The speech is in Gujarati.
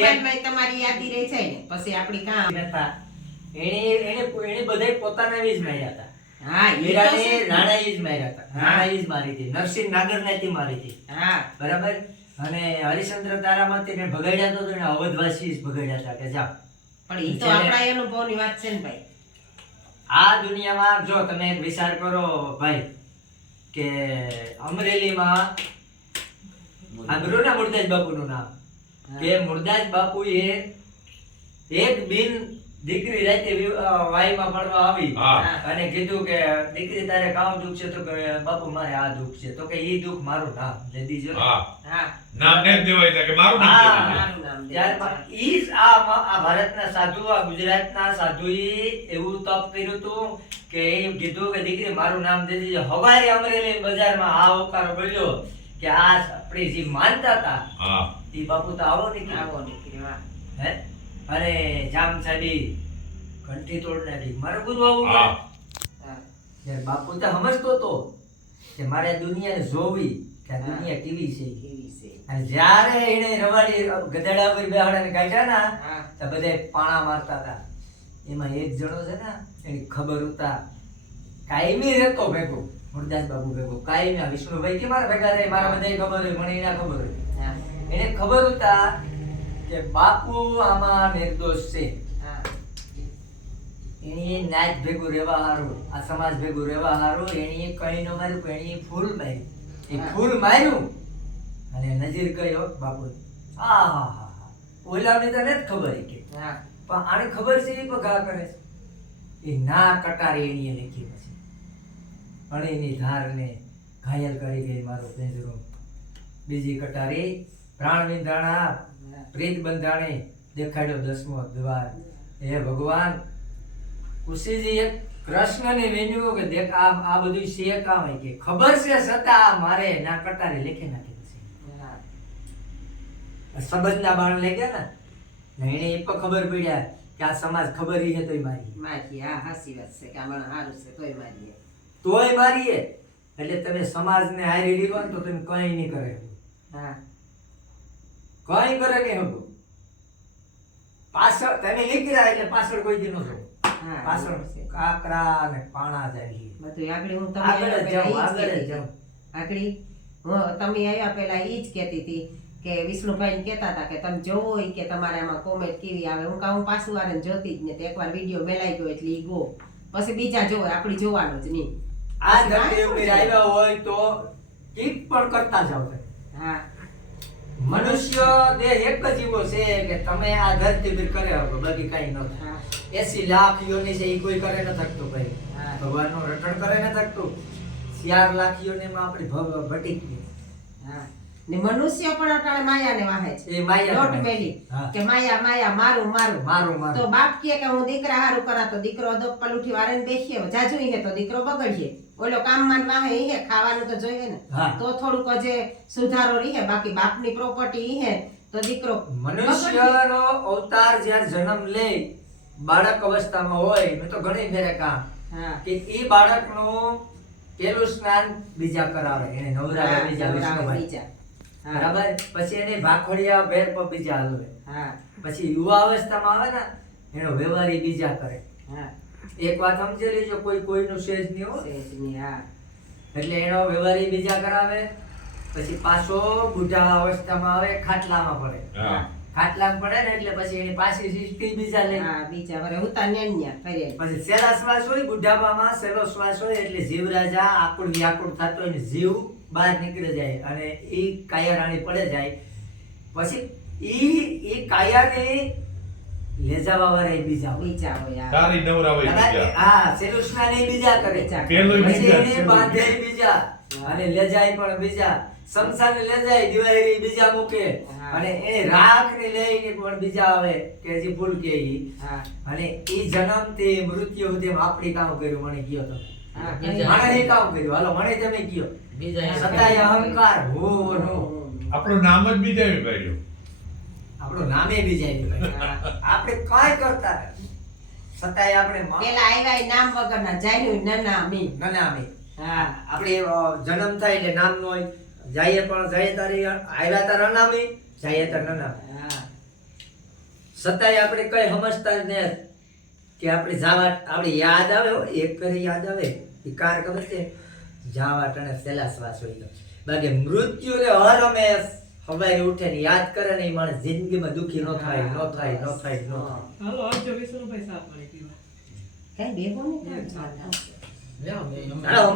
મોબાઈલમાં તમારી યાદી રહી જાય ને પછી આપણી કામ નતા એને બધાય પોતાના જ માર્યા હતા. હા મીરાને રાણાઈ જ માર્યા હતા. રાણાઈ જ મારી હતી. નરસિંહ નાગરનાથી મારી હતી. હા બરાબર. અને હરિશ્ચંદ્ર તારામાં તેને ભગાડ્યા તો એને અવધવાસી જ ભગાડ્યા હતા કે જા. પણ ઈ તો આપણા અનુભવની વાત છે ને ભાઈ. આ દુનિયામાં જો તમે એક વિચાર કરો ભાઈ કે અમરેલીમાં સાંભળ્યું ને મુરદાસ બાપુનું નામ કે મુરદાસ બાપુએ એક બિન દીકરી રાતે વાઈમાં પડવા આવી અને કીધું કે દીકરી તારે કામ દુખ છે તો કે બાપુ મારે આ દુખ છે તો કે ઈ દુખ મારું નામ લઈ દીજો. નામ ને દેવાય કે મારું નામ ઈ આ ભારતના સાધુ આ ગુજરાતના સાધુએ એવું તપ કર્યું હતું કે એ કીધું કે દીકરી મારું નામ દે દીજો. હવારે અમરેલી બજારમાં આ ઓકારો બોલ્યો કે આ આપણી જે માનતા હતા ઈ બાપુ તો આવો નીકળ્યો હે અરે જામસાડી ઘંટી તોડ નાખી મારે ગુરુ આવું યાર. બાપુ તો સમજતો તો કે મારે દુનિયાને જોવી કે આ દુનિયા કેવી છે. અને જ્યારે એને રવાડી ગધેડા પર બેહાડીને કાઢ્યા ને તો બધા પાણા મારતા હતા. એમાં એક જણો છે ને એની ખબર હતા કાયમી રહેતો ભેગો મુરદાસ બાપુ ભેગો કાયમી. આ વિષ્ણુભાઈ કે મારા ભેગા રહે મારા બધાય ખબર હોય મને એના ખબર હોય. એને ખબર હતા કે બાપુ આમાં નિર્દોષ છે. એની નાચ ભેગું રહેવા હારું આ સમાજ ભેગું રહેવા હારું એની કઈ ન માર્યું પણ એની ફૂલ માર્યું. એ ફૂલ માર્યું અને નજીર ગયો બાપુ. ઓલાને તો નથી ખબર કે પણ આને ખબર છે એ પગા કરે છે. એ ના કટારી એની લખી પછી અણીની ધારને ઘાયલ કરી ગઈ મારો પેંજરો. બીજી કટારી પ્રાણ વિંધાણા પ્રીત બંધાણે દેખાડ્યો 10મો દ્વાર. હે ભગવાન કુશીજી એક કૃષ્ણને વેન્યું કે દેખ આ બધું છે કામ કે ખબર છે છતાં મારે ના કટારી લખી નાખી પછી સંબંધના બાણ લઈ ગયા ને એને એ પણ ખબર પડ્યા કે આ સમાજ ખબર ઈ હે તોય મારી. હા હાસી વાત છે કે આમાં હારું છે તોય મારીએ એટલે તમે સમાજને હારી લીધો ને તો તમે કઈ નહીં કરે. કઈ કરે નહીં હગો. પાછળ તમે લીધી રહ્યા એટલે પાછળ કોઈ દી ન જો. પાછળ કાકરા અને પાણા જાય બધું આગળ હું તમે આગળ જાઉં તમે આવ્યા પહેલા ઈ જ કહેતી હતી કે વિષ્ણુભાઈ કહેતા હતા કે તમે જોવો કે તમારે આમાં કોમેન્ટ કેવી આવે. હું કામ પાછું વાળાને જોતી જ ને એકવાર વિડીયો મેલાઈ ગયો એટલે ઈ ગો પછી બીજા જોવે આપણી જોવાનું જ નહીં. આ ધરતી ઉપર આવ્યા હોય તો ઠીક પણ કરતા જાવ. મનુષ્ય દેહ એક જ એવો છે કે તમે આ ધરતી પર કરે બાકી કઈ ન થાય. 80 લાખ યોની છે એ કોઈ કરે ન થકતો ભાઈ. ભગવાનનું રટણ કરે ન થકતું. 4 લાખ યોનીમાં આપણી ભટી ગઈ. ને મનુષ્ય પણ અટાણે માયાને વાહે છે. એ માયા નોટ મેલી કે માયા માયા મારું મારું મારું તો બાપ કહે કે હું દીકરા હારું કરા તો દીકરો અદબ પલુઠી વાળીને બેસીએ જાજુ હે તો દીકરો બગડીએ. ઓલો કામમાં વાહે હે ખાવાનું તો જોઈએ ને તો થોડુંક જે સુધારો રહે. બાકી બાપની પ્રોપર્ટી હે તો દીકરો મનુષ્યનો અવતાર જ્યારે જન્મ લે બાળક અવસ્થામાં હોય મેં તો ઘણી ફેરે કામ કે એ બાળકનું પેલું સ્નાન બીજા કરાવે એને નવરાવે બીજા વિષ્ણુભાઈ બરાબર. પછી એને ભાખોડિયા ભેર પર બીજા હાલવે. પછી યુવા અવસ્થામાં આવે ને એનો વ્યવહારી બીજા કરે. એક વાત સમજી લેજો કોઈ કોઈનું સેજ નહીં હોય એટલે એનો વ્યવહારી બીજા કરાવે. પછી પાછો બુઢા અવસ્થામાં આવે ખાટલામાં પડે. ખાટલામાં પડે ને એટલે પછી એની પાછી સિસ્ટી બીજા લે. બીજા વરે ઉતા ન્યા કરે. પછી સેલા શ્વાસ હોય બુઢાપામાં સેલો શ્વાસ હોય એટલે જીવરાજા આકુળ વ્યાકુળ થતો હોય જીવ બહાર નીકળી જાય અને ઈ કાયારાણી પડે જાય. પછી ઈ કાયાને લેજાવા વાળા બીજા હોય. તારી નવરાવાય બીજા. હા સેલું સ્નાન એ બીજા કરે. પછી એને બાંધે બીજા અને લેજાય પણ બીજા. સંસારને લેજાય દિવાળી બીજા મૂકે અને એ રાખ ને લઈને પણ બીજા આવે કે જે ભૂલ કે ઈ અને ઈ જન્મ તે મૃત્યુ સુધી આપણી કામ કર્યું મને કયો તમે. મને એ કામ કર્યું હાલો મને તમે કયો. સદાય અહંકાર હો નો આપણું નામ જ બીજાવી પાડ્યું. આપણું નામે બીજાવી પાડ્યું. આપણે કાઈ કરતા સતાય આપણે પેલા આવ્યા નામ વગરના જાણ્યું નનામી નનામી. આપણે જન્મ થાય એટલે નામ નો હોય. જાય પણ જાય તારી આવ્યા તાર અનામી જાય તાર નનામી. છતાંય આપણે કઈ સમજતા જ ને કે આપણે જાવા આપણે યાદ આવે હો, એક કરી યાદ આવે એ કાર ખબર છે જાવા ટણે સેલા શ્વાસ હોય ગયો. બાકી મૃત્યુને હર હંમેશ સવારે ઉઠે ને યાદ કરે ને એ માણસ જિંદગીમાં દુખી ન થાય ન થાય ન થાય ન થાય. હાલો આવજો વિષ્ણુભાઈ સાહેબ મળી પીવા કઈ બેહો ને હાલો,